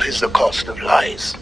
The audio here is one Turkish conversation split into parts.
What is the cost of lies?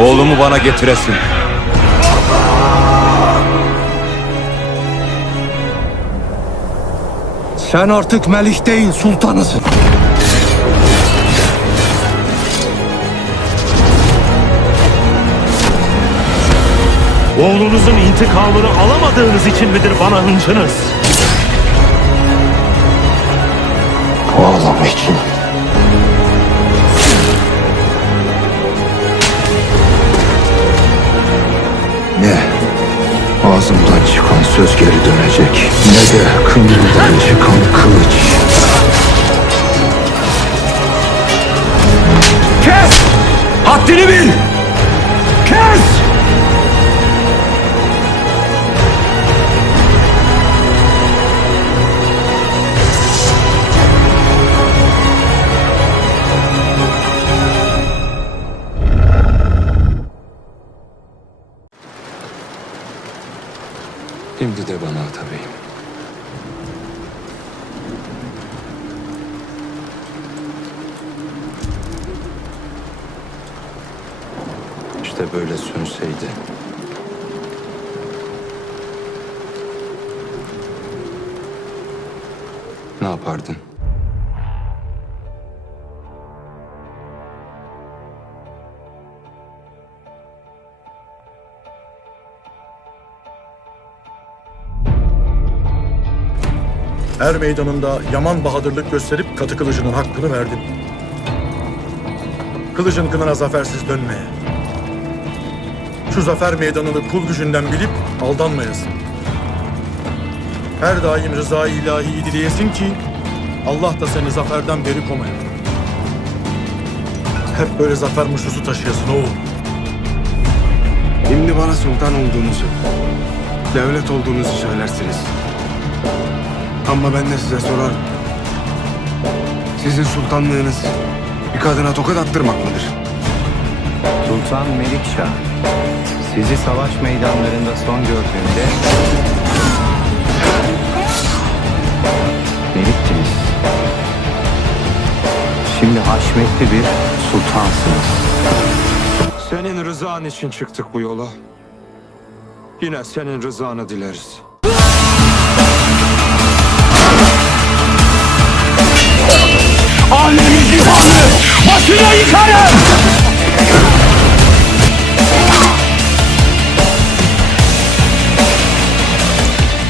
Oğlumu bana getiresin. Sen artık melik değil sultanısın. Oğlunuzun intikamını alamadığınız için midir bana hıncınız? Oğlum için. Geri dönecek ne de kınımdan çıkan kılıç. Kes! Haddini bil! Şimdi de bana Atabeyim. İşte böyle sönseydi. Ne yapardın? Er meydanında yaman bahadırlık gösterip katı kılıcının hakkını verdin. Kılıcın kınına zafersiz dönmeye. Şu zafer meydanını kul gücünden bilip aldanmayasın. Her daim rızayı ilahiyi dileyesin ki Allah da seni zaferden beri komaya. Hep böyle zafer muşusu taşıyasın oğul. Şimdi bana sultan olduğunuzu, devlet olduğunuzu söylersiniz. Ama ben de size sorarım. Sizin sultanlığınız bir kadına tokat attırmak mıdır? Sultan Melikşah sizi savaş meydanlarında son gördüğümde Meliktiniz. Şimdi haşmetli bir sultansınız. Senin rızan için çıktık bu yola. Yine senin rızanı dileriz. Şunu yıkarım.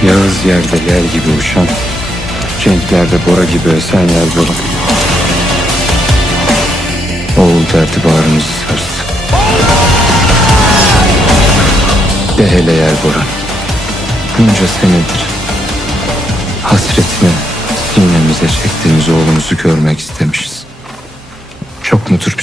Yağız yerde yer gibi uçan, renklerde bora gibi ösen yer bora. Oğul derdi bağrımızı sarstı. De hele yer bora. Bunca senedir hasretine sinemize çektiğimiz oğlumuzu görmek istemiş. ну, це ж